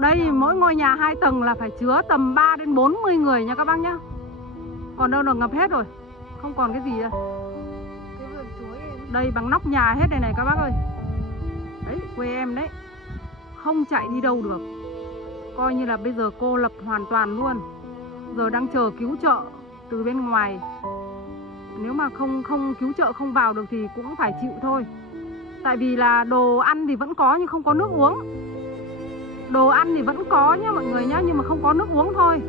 Đây mỗi ngôi nhà 2 tầng là phải chứa tầm 3 đến 40 người nha các bác nhá. Còn đâu là ngập hết rồi, không còn cái gì đâu. Đây bằng nóc nhà hết đây này các bác ơi. Đấy, quê em đấy. Không chạy đi đâu được. Coi như là bây giờ cô lập hoàn toàn luôn. Giờ đang chờ cứu trợ từ bên ngoài. Nếu mà không cứu trợ không vào được thì cũng phải chịu thôi. Tại vì là đồ ăn thì vẫn có nhưng không có nước uống. Đồ ăn thì vẫn có nhá mọi người nhá, nhưng mà không có nước uống thôi.